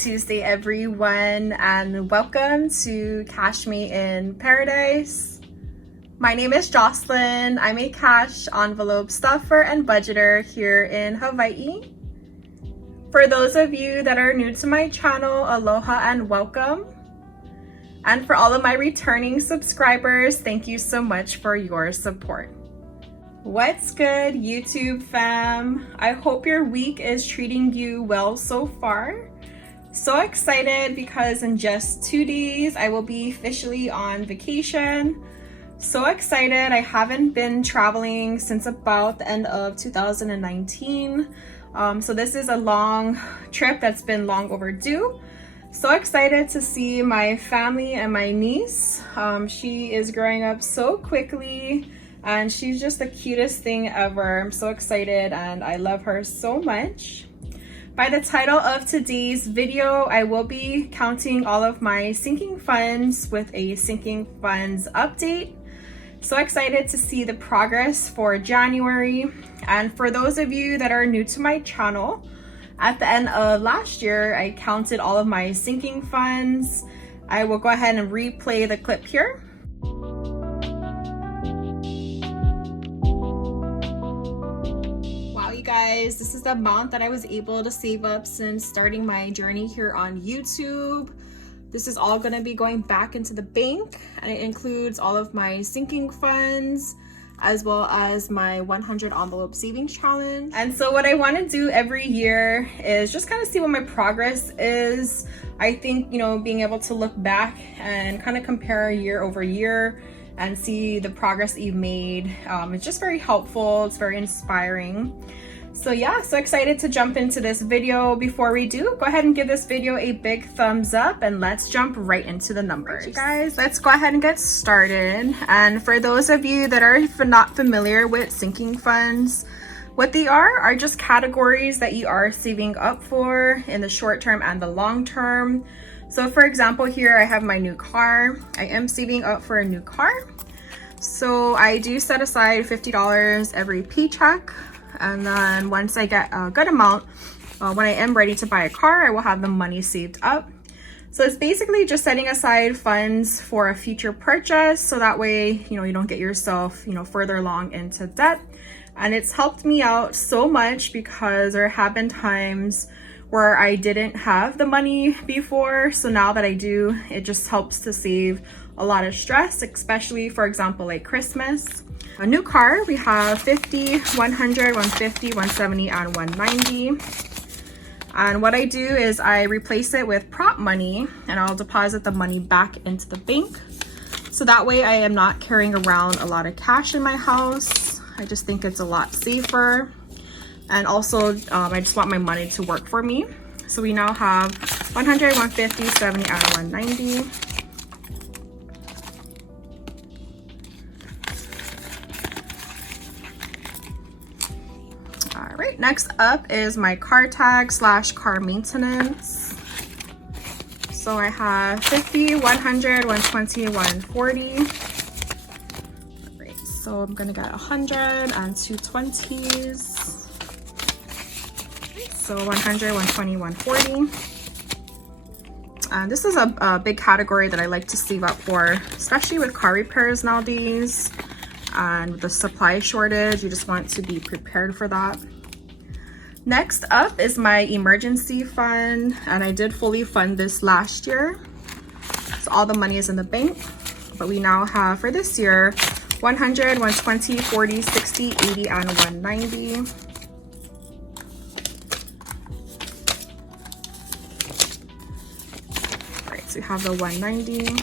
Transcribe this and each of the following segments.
Tuesday, everyone, and welcome to Cashmeinparadise. My name is Jocelyn. I'm a cash envelope stuffer and budgeter here in Hawaii. For those of you that are new to my channel, aloha and welcome. And for all of my returning subscribers, thank you so much for your support. What's good, YouTube fam? I hope your week is treating you well so far. So excited because in just 2 days, I will be officially on vacation. So excited. I haven't been traveling since about the end of 2019. So this is a long trip that's been long overdue. So excited to see my family and my niece. She is growing up so quickly and she's just the cutest thing ever. I'm so excited and I love her so much. By the title of today's video, I will be counting all of my sinking funds with a sinking funds update. So excited to see the progress for January. And for those of you that are new to my channel, at the end of last year, I counted all of my sinking funds. I will go ahead and replay the clip here. Wow, you guys, this is the amount that I was able to save up since starting my journey here on YouTube. This is all gonna be going back into the bank, and it includes all of my sinking funds, as well as my 100 envelope savings challenge. And so what I wanna do every year is just kind of see what my progress is. I think, being able to look back and kind of compare year over year and see the progress that you've made, it's just very helpful, it's very inspiring. So yeah, so excited to jump into this video. Before we do, go ahead and give this video a big thumbs up and let's jump right into the numbers. Right, guys, let's go ahead and get started. And for those of you that are not familiar with sinking funds, what they are just categories that you are saving up for in the short term and the long term. So for example, here I have my new car. I am saving up for a new car. So I do set aside $50 every paycheck. And then once I get a good amount, when I am ready to buy a car, I will have the money saved up. So it's basically just setting aside funds for a future purchase. So that way, you don't get yourself, further along into debt. And it's helped me out so much because there have been times where I didn't have the money before. So now that I do, it just helps to save a lot of stress, especially for example, like Christmas. A new car, we have 50, 100, 150, 170, and 190. And what I do is I replace it with prop money and I'll deposit the money back into the bank. So that way I am not carrying around a lot of cash in my house. I just think it's a lot safer. And also, I just want my money to work for me. So we now have 100, 150, 70, and 190. All right, next up is my car tag / car maintenance. So I have 50, 100, 120, 140. All right, so I'm gonna get 100 and 220s. So 100, 120, 140. And this is a big category that I like to save up for, especially with car repairs nowadays. And with the supply shortage, you just want to be prepared for that. Next up is my emergency fund, and I did fully fund this last year. So all the money is in the bank, but we now have for this year 100, 120, 40, 60, 80, and 190. All right, so we have the 190.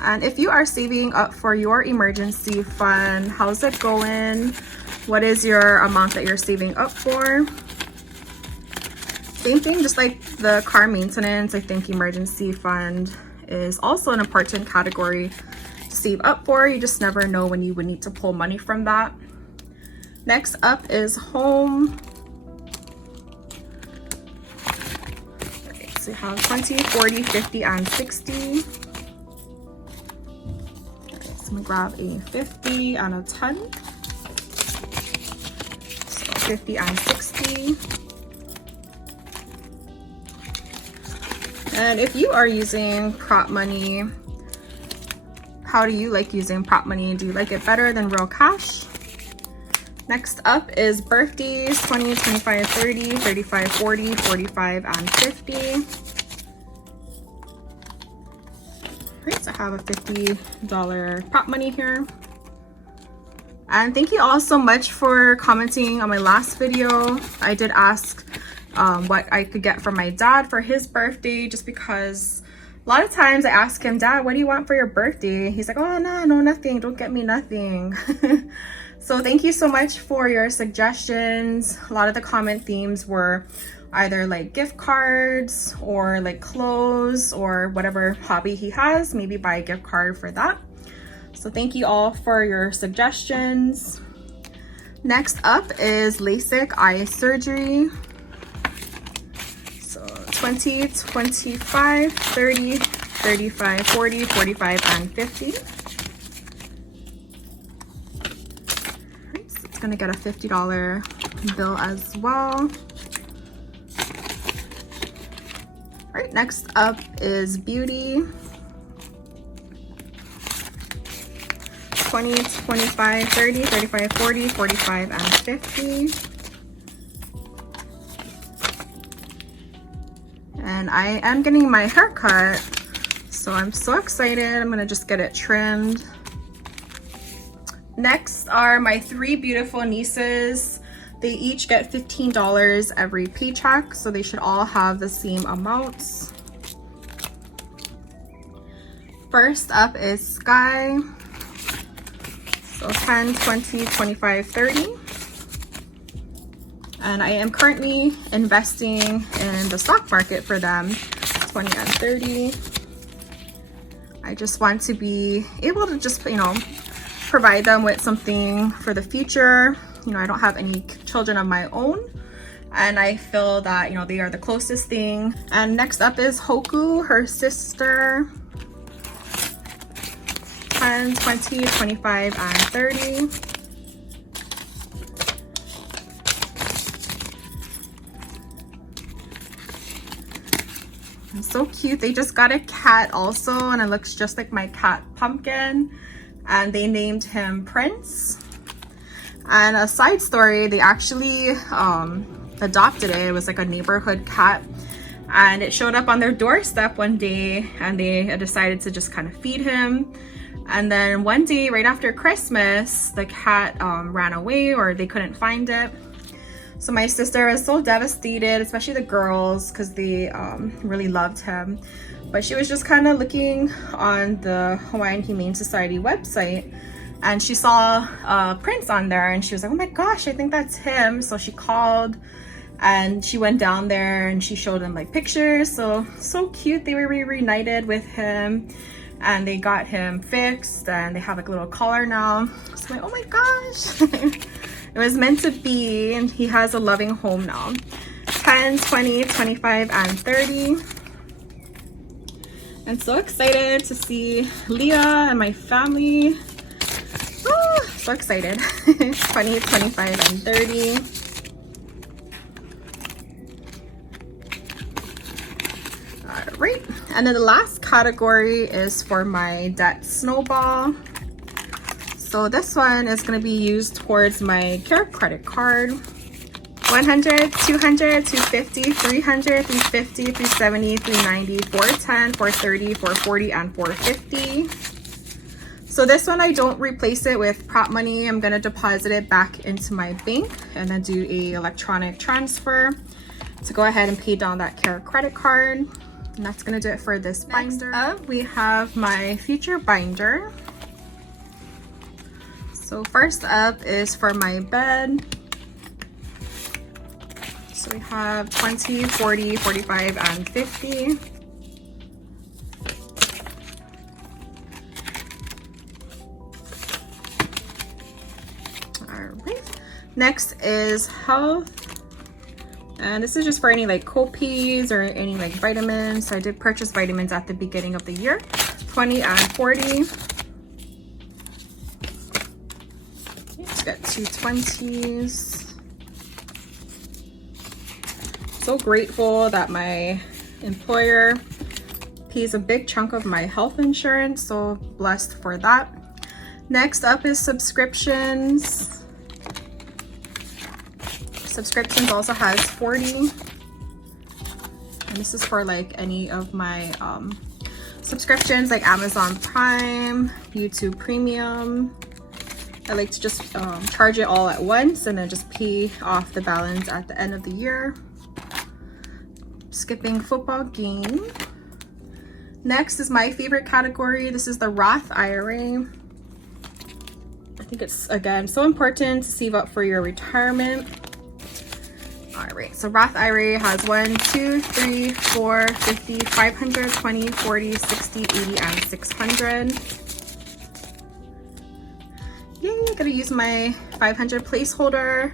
And if you are saving up for your emergency fund, how's it going? What is your amount that you're saving up for? Same thing, just like the car maintenance, I think emergency fund is also an important category to save up for. You just never know when you would need to pull money from that. Next up is home. Okay, so you have 20, 40, 50, and 60. I'm gonna grab a 50 and a 10. So 50 and 60. And if you are using prop money, how do you like using prop money? Do you like it better than real cash? Next up is birthdays, 20, 25, 30, 35, 40, 45, and 50. Right, so I have a $50 prop money here. And thank you all so much for commenting on my last video. I did ask what I could get from my dad for his birthday, just because a lot of times I ask him, Dad, what do you want for your birthday? He's like, oh, no, nothing. Don't get me nothing. So thank you so much for your suggestions. A lot of the comment themes were either like gift cards or like clothes or whatever hobby he has. Maybe buy a gift card for that. So thank you all for your suggestions. Next up is LASIK eye surgery. So 20, 25, 30, 35, 40, 45, and 50. Right, so it's gonna get a $50 bill as well. All right, next up is beauty. 20, 25, 30, 35, 40, 45, and 50. And I am getting my hair cut, so I'm so excited. I'm gonna just get it trimmed. Next are my 3 beautiful nieces. They each get $15 every paycheck, so they should all have the same amounts. First up is Sky. So 10, 20, 25, 30. And I am currently investing in the stock market for them, 20 and 30. I just want to be able to just, provide them with something for the future. I don't have any children of my own, and I feel that, they are the closest thing. And next up is Hoku, her sister. 10, 20, 25, and 30. And so cute. They just got a cat also, and it looks just like my cat Pumpkin, and they named him Prince. And a side story, they actually adopted it. It was like a neighborhood cat, and it showed up on their doorstep one day, and they decided to just kind of feed him. And then one day right after Christmas, the cat ran away, or they couldn't find it. So my sister was so devastated, especially the girls, because they really loved him. But she was just kind of looking on the Hawaiian Humane Society website, and she saw Prince on there, and she was like, oh my gosh, I think that's him. So she called, and she went down there, and she showed them like pictures. So cute. They were reunited with him, and they got him fixed, and they have like a little collar now. So I'm like, oh my gosh. It was meant to be, and he has a loving home now. 10, 20, 25, and 30. I'm so excited to see Leah and my family. Oh, so excited. 20, 25, and 30. All right, and then the last category is for my debt snowball. So this one is going to be used towards my care credit card. 100, 200, 250, 300, 350, 370, 390, 410, 430, 440, and 450. So this one, I don't replace it with prop money. I'm going to deposit it back into my bank and then do a electronic transfer to go ahead and pay down that care credit card. And that's going to do it for this binder. Next up, we have my future binder. So first up is for my bed. So we have 20, 40, 45, and 50. All right. Next is health. And this is just for any like co-pays or any like vitamins. So I did purchase vitamins at the beginning of the year. 20 and 40. Let's get 2 20s. So grateful that my employer pays a big chunk of my health insurance, so blessed for that. Next up is subscriptions. Subscriptions also has 40. And this is for like any of my subscriptions like Amazon Prime, YouTube Premium. I like to just charge it all at once and then just pay off the balance at the end of the year. Skipping football game. Next is my favorite category. This is the Roth IRA. I think it's, again, so important to save up for your retirement. All right, so Roth IRA has 1, 2, 3, 4, 50, 500, 20, 40, 60, 80, and 600. Yay, gonna use my 500 placeholder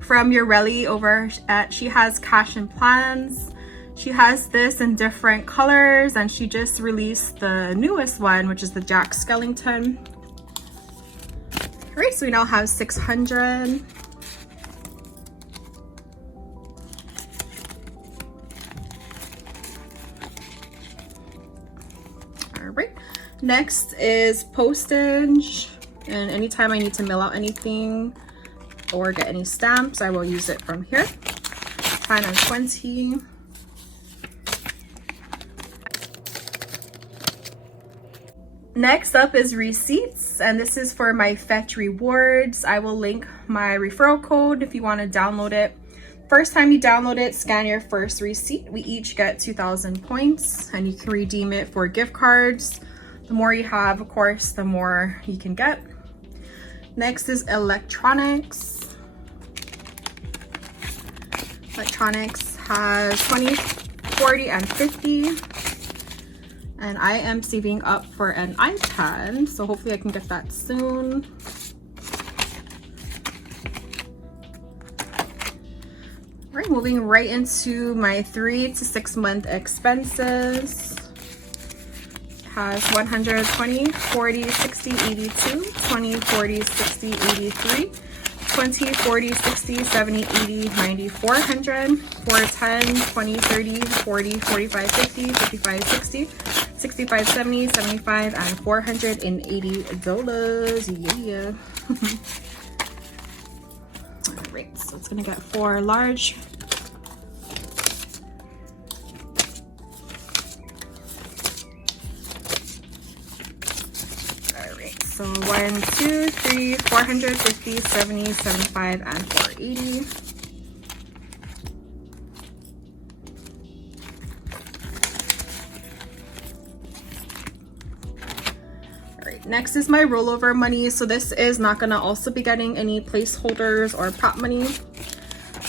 from Ureli over at She Has Cash and Plans. She has this in different colors, and she just released the newest one, which is the Jack Skellington. All right, so we now have 600. All right, next is postage. And anytime I need to mail out anything or get any stamps, I will use it from here. 10 and 20. Next up is receipts, and this is for my Fetch rewards. I will link my referral code if you want to download it. First time you download it, scan your first receipt. We each get 2,000 points, and you can redeem it for gift cards. The more you have, of course, the more you can get. Next is electronics. Electronics has 20, 40, and 50. And I am saving up for an iPad, so hopefully I can get that soon. All right, moving right into my 3 to 6 month expenses. Has 120, 40, 60, 82, 20, 40, 60, 83, 20, 40, 60, 70, 80, 90, 400, 410, 20, 30, 40, 45, 50, 55, 60, 65, 70, 75, and $480. Yeah. All right, so it's gonna get 4 large. So 1, 2, 3, 450, 70, 75, and 480. All right, next is my rollover money. So this is not gonna also be getting any placeholders or prop money.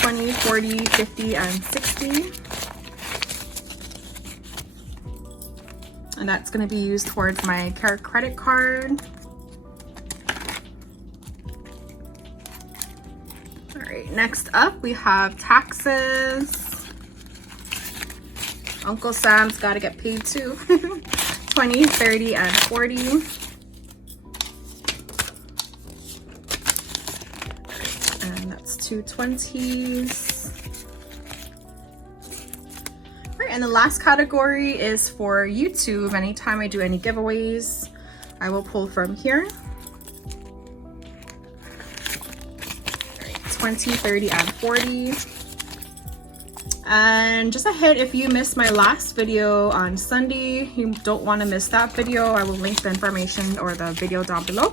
20, 40, 50, and 60. And that's gonna be used towards my Care credit card. All right, next up we have taxes. Uncle Sam's gotta get paid too. 20, 30, and 40. And that's 2 20s. And the last category is for YouTube. Anytime I do any giveaways, I will pull from here. 20, 30, and 40. And just a hint, if you missed my last video on Sunday, you don't want to miss that video, I will link the information or the video down below.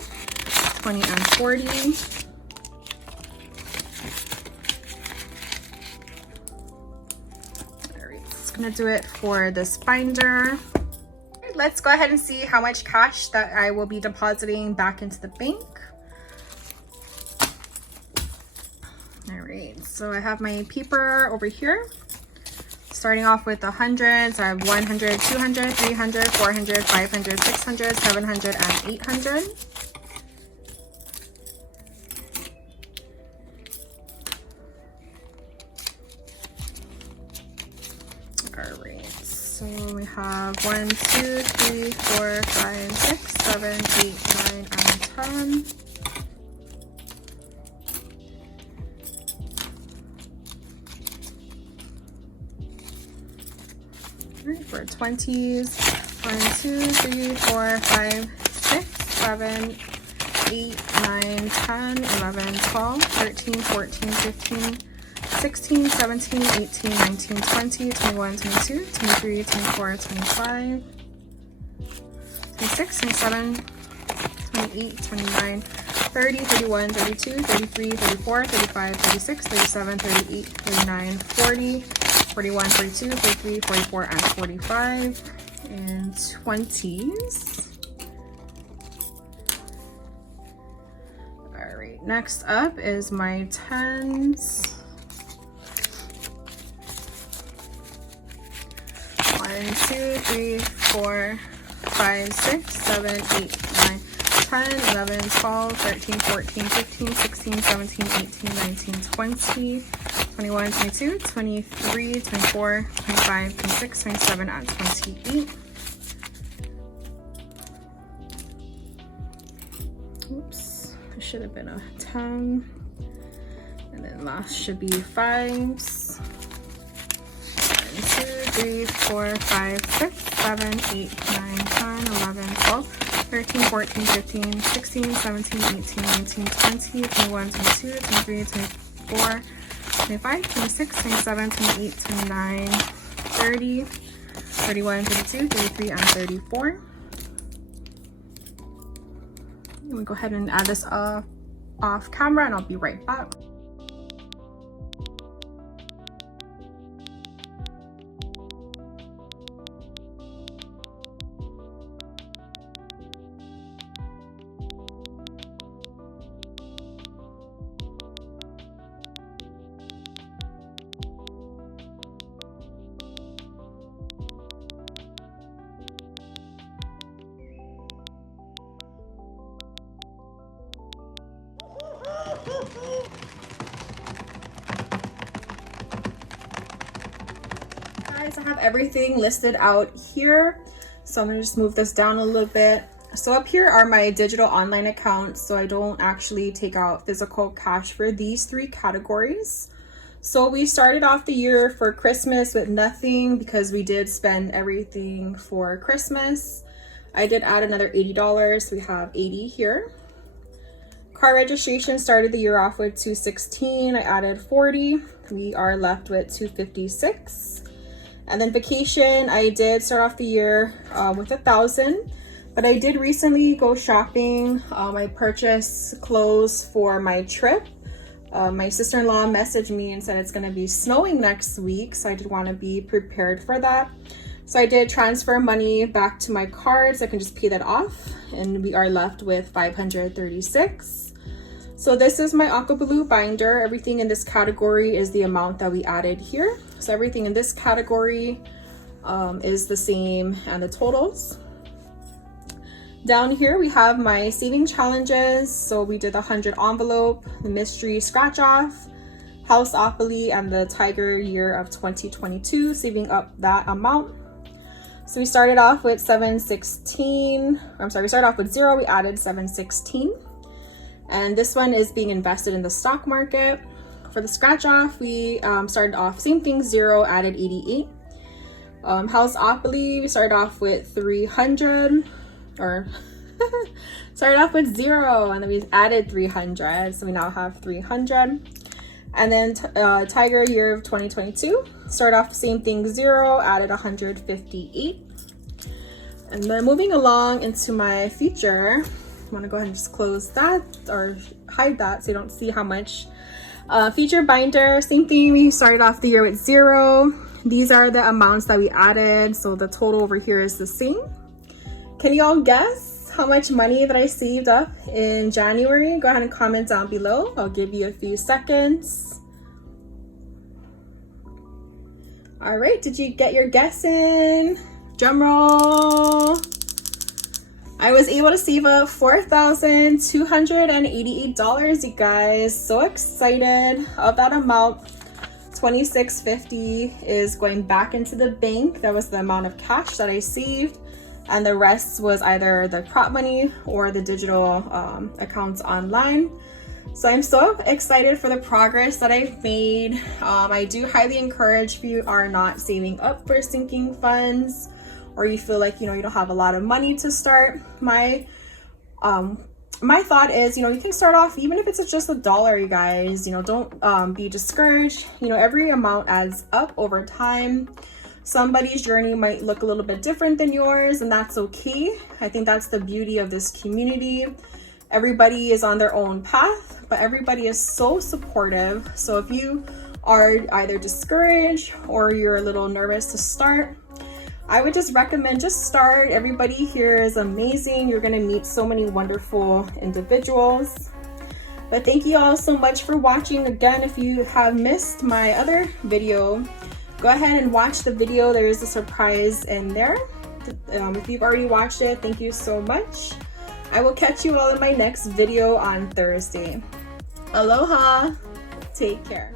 20 and 40. Gonna do it for this binder. Let's go ahead and see how much cash that I will be depositing back into the bank. All right, so I have my paper over here. Starting off with the hundreds, I have 100, 200, 300, 400, 500, 600, 700, and 800. So we have 1, 2, 3, 4, 5, 6, 7, 8, 9, and 10. All right, for 20s. 1, 2, 3, 4, 5, 6, 7, 8, 9, 10, 11, 12, 13, 14, 15, 16, 17, 18, 19, 20, 21, 22, 23, 24, 25, 26, 27, 28, 29, 30, 31, 32, 33, 34, 35, 36, 37, 38, 39, 40, 41, 42, 43, 44, and 45, and 20s. All right, next up is my 10s. 1, 2, 3, 4, 5, 6, 7, 8, 9, 10, 11, 12, 13, 14, 15, 16, 17, 18, 19, 20, 21, 22, 23, 24, 25, 26, 27, and 28. Oops, this should have been a 10. And then last should be 5s. 1, 2, 3, 4, 5, 6, 7, 8, 9, 10, 11, 12, 13, 14, 15, 16, 17, 18, 19, 20, 21, 22, 23, 24, 25, 26, 27, 28, 29, 30, 31, 32, 33, and 34. I'm gonna go ahead and add this off camera and I'll be right back. Guys, I have everything listed out here, so I'm gonna just move this down a little bit. So up here are my digital online accounts, so I don't actually take out physical cash for these 3 categories. So we started off the year for Christmas with nothing because we did spend everything for Christmas. I did add another $80, so we have 80 here. Car registration started the year off with $216. I added 40. We are left with $256. And then vacation, I did start off the year with $1,000, but I did recently go shopping. I purchased clothes for my trip. My sister-in-law messaged me and said it's gonna be snowing next week, so I did want to be prepared for that. So I did transfer money back to my cards. I can just pay that off, and we are left with $536. So this is my Aqua Blue binder. Everything in this category is the amount that we added here. So everything in this category is the same, and the totals. Down here we have my saving challenges. So we did the 100 envelope, the mystery scratch off, Houseopoly, and the Tiger year of 2022, saving up that amount. So we started off with 716. I'm sorry, we started off with 0. We added 716. And this one is being invested in the stock market. For the scratch off, we started off same thing, 0, added 88. Houseopoly, we started off with 300, or started off with 0, and then we added 300, so we now have 300. And then Tiger year of 2022, started off same thing, 0, added 158. And then moving along into my feature, I'm gonna go ahead and just close that or hide that so you don't see how much. Feature binder, same thing, we started off the year with 0. These are the amounts that we added, so the total over here is the same. Can you all guess how much money that I saved up in January? Go ahead and comment down below. I'll give you a few seconds. All right, did you get your guess in? Drum roll. I was able to save up $4,288, you guys. So excited of that amount. $26.50 is going back into the bank. That was the amount of cash that I saved, and the rest was either the prop money or the digital accounts online. So I'm so excited for the progress that I've made. I do highly encourage, if you are not saving up for sinking funds, or you feel like, you know, you don't have a lot of money to start, my thought is, you know, you can start off even if it's just $1, you guys. You know, don't be discouraged. You know, every amount adds up over time. Somebody's journey might look a little bit different than yours, and that's okay. I think that's the beauty of this community. Everybody is on their own path, but everybody is so supportive. So if you are either discouraged or you're a little nervous to start, I would just recommend just start. Everybody here is amazing. You're gonna meet so many wonderful individuals. But thank you all so much for watching. Again, if you have missed my other video, go ahead and watch the video. There is a surprise in there. If you've already watched it, thank you so much. I will catch you all in my next video on Thursday. Aloha, take care.